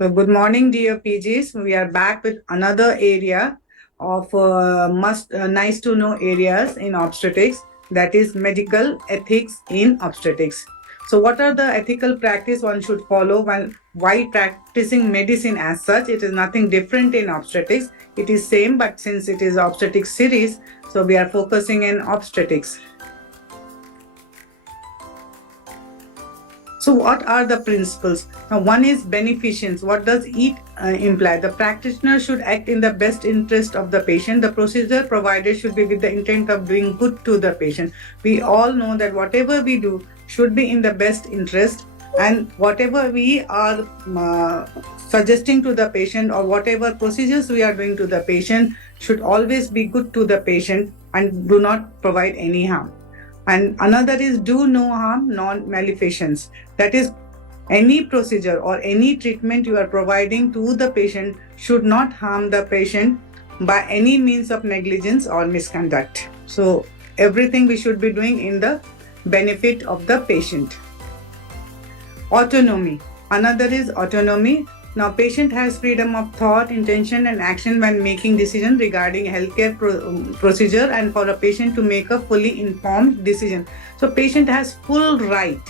So good morning, dear PGs. We are back with another area of nice to know areas in obstetrics, that is medical ethics in obstetrics. So what are the ethical practice one should follow while practicing medicine as such? It is nothing different in obstetrics. It is same, but since it is obstetrics series, so we are focusing in obstetrics. So, what are the principles? Now, one is beneficence. What does it imply? The practitioner should act in the best interest of the patient. The procedure provided should be with the intent of doing good to the patient. We all know that whatever we do should be in the best interest, and whatever we are suggesting to the patient or whatever procedures we are doing to the patient should always be good to the patient and do not provide any harm. And another is do no harm, non maleficence. That is, any procedure or any treatment you are providing to the patient should not harm the patient by any means of negligence or misconduct. So, everything we should be doing in the benefit of the patient. Autonomy. Another is autonomy. Now, patient has freedom of thought, intention, and action when making decisions regarding healthcare procedure, and for a patient to make a fully informed decision. So, patient has full right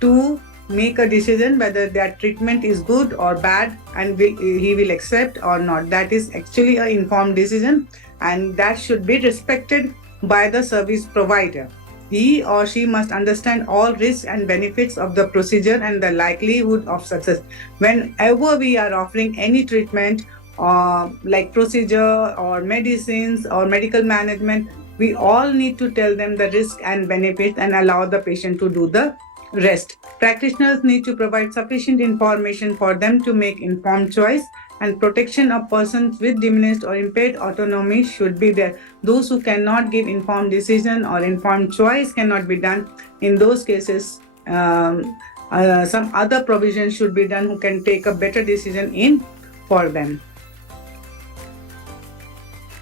to make a decision whether that treatment is good or bad, and he will accept or not. That is actually an informed decision, and that should be respected by the service provider. He or she must understand all risks and benefits of the procedure and the likelihood of success. Whenever we are offering any treatment, like procedure or medicines or medical management, we all need to tell them the risk and benefits and allow the patient to do the rest. Practitioners need to provide sufficient information for them to make informed choice, and protection of persons with diminished or impaired autonomy should be there. Those who cannot give informed decision or informed choice cannot be done. In those cases, some other provision should be done who can take a better decision in for them.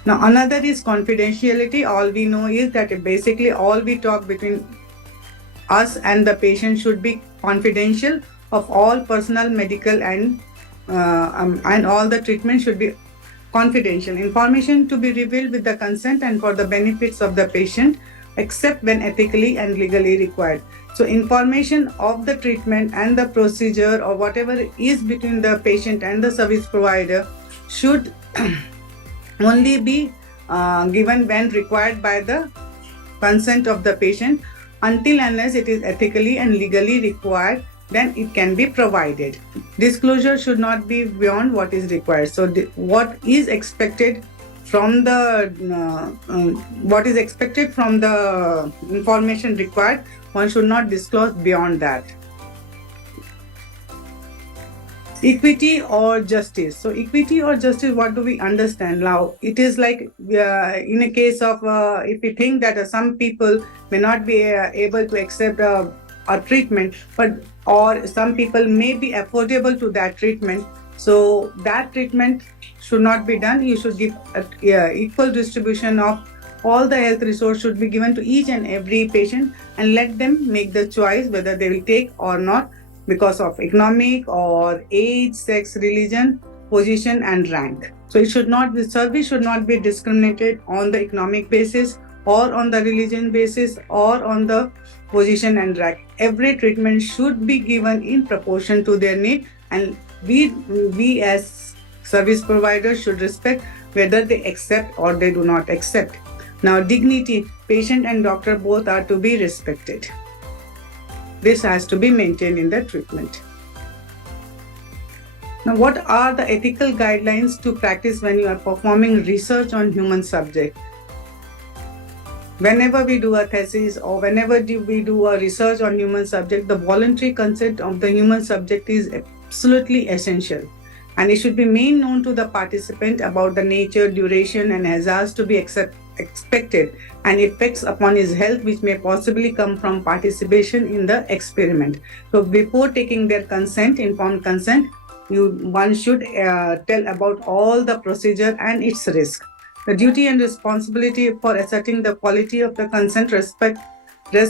Now, another is confidentiality. All we know is that basically all we talk between us and the patient should be confidential of all personal medical and all the treatment should be confidential. Information to be revealed with the consent and for the benefits of the patient, except when ethically and legally required. So, information of the treatment and the procedure or whatever is between the patient and the service provider should only be given when required by the consent of the patient. Until unless it is ethically and legally required, then it can be provided. Disclosure should not be beyond what is required. So, what is expected from the information required, one should not disclose beyond that. Equity or justice. So, equity or justice, what do we understand now? It is like in a case of if we think that some people may not be able to accept a treatment, or some people may be affordable to that treatment, so that treatment should not be done. You should give equal distribution of all the health resource should be given to each and every patient, and let them make the choice whether they will take or not, because of economic or age, sex, religion, position, and rank. So the service should not be discriminated on the economic basis or on the religion basis or on the position and rank. Every treatment should be given in proportion to their need, and we as service providers should respect whether they accept or they do not accept. Now, dignity, patient and doctor both are to be respected. This has to be maintained in the treatment. Now, what are the ethical guidelines to practice when you are performing research on human subject? Whenever we do a thesis or whenever we do a research on human subject, the voluntary consent of the human subject is absolutely essential, and it should be made known to the participant about the nature, duration, and hazards to be expected and effects upon his health which may possibly come from participation in the experiment. So, before taking their consent, informed consent, one should tell about all the procedure and its risk. The duty and responsibility for ascertaining the quality of the consent rests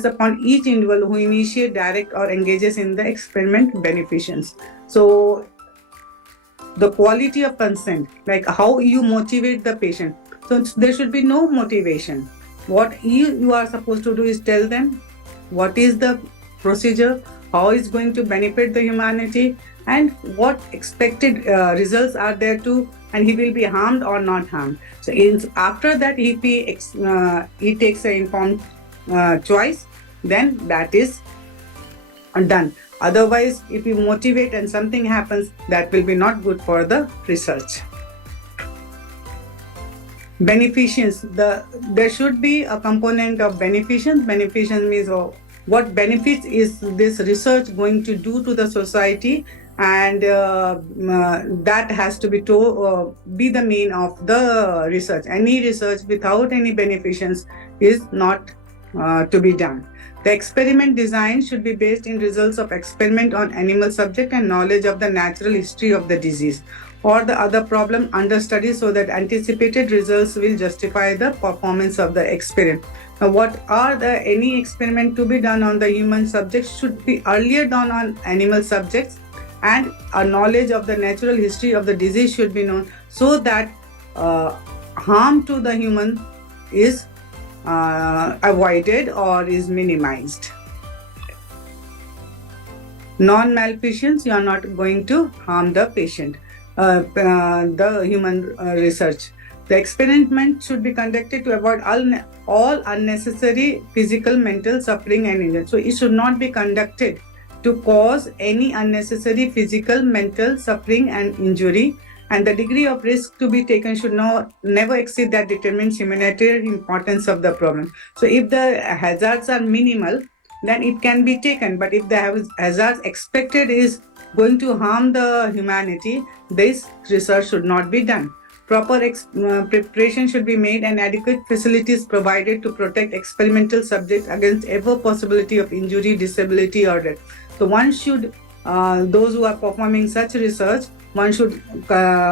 upon each individual who initiates, directs, or engages in the experiment beneficence. So, the quality of consent, like how you motivate the patient. So there should be no motivation. What you are supposed to do is tell them what is the procedure, how it's going to benefit the humanity, and what expected results are there to, and he will be harmed or not harmed. So after that, if he takes an informed choice, then that is done. Otherwise, if you motivate and something happens, that will be not good for the research. Beneficence, there should be a component of beneficence. Beneficence means what benefits is this research going to do to the society, and that has to be be the main of the research. Any research without any beneficence is not to be done. The experiment design should be based in results of experiment on animal subject and knowledge of the natural history of the disease or the other problem under study, so that anticipated results will justify the performance of the experiment. Now, what are any experiment to be done on the human subjects should be earlier done on animal subjects, and a knowledge of the natural history of the disease should be known, so that harm to the human is avoided or is minimized. Non-malfeasance, you are not going to harm the patient, the human research. The experiment should be conducted to avoid all unnecessary physical, mental suffering and injury. So it should not be conducted to cause any unnecessary physical, mental suffering and injury, and the degree of risk to be taken should never exceed that determines humanitarian importance of the problem. So if the hazards are minimal, then it can be taken. But if the hazards expected is going to harm the humanity, this research should not be done. Proper preparation should be made and adequate facilities provided to protect experimental subjects against ever possibility of injury, disability or death. So one should, those who are performing such research, one should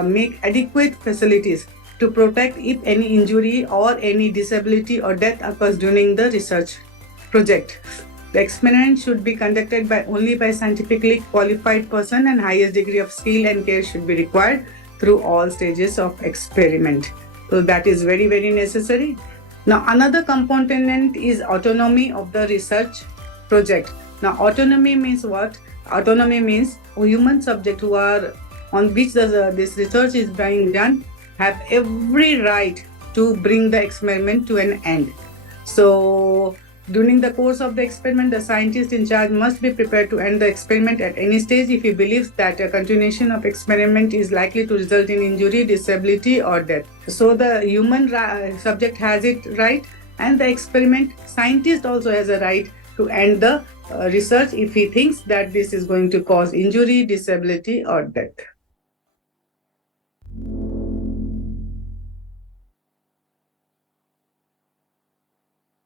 make adequate facilities to protect if any injury or any disability or death occurs during the research project. The experiment should be conducted only by scientifically qualified person, and highest degree of skill and care should be required through all stages of experiment. So that is very, very necessary. Now, another component is autonomy of the research project. Now, autonomy means what? Autonomy means human subjects who are on which this research is being done have every right to bring the experiment to an end. So during the course of the experiment, the scientist in charge must be prepared to end the experiment at any stage if he believes that a continuation of experiment is likely to result in injury, disability or death. So the human subject has it right, and the experiment scientist also has a right to end the research if he thinks that this is going to cause injury, disability or death.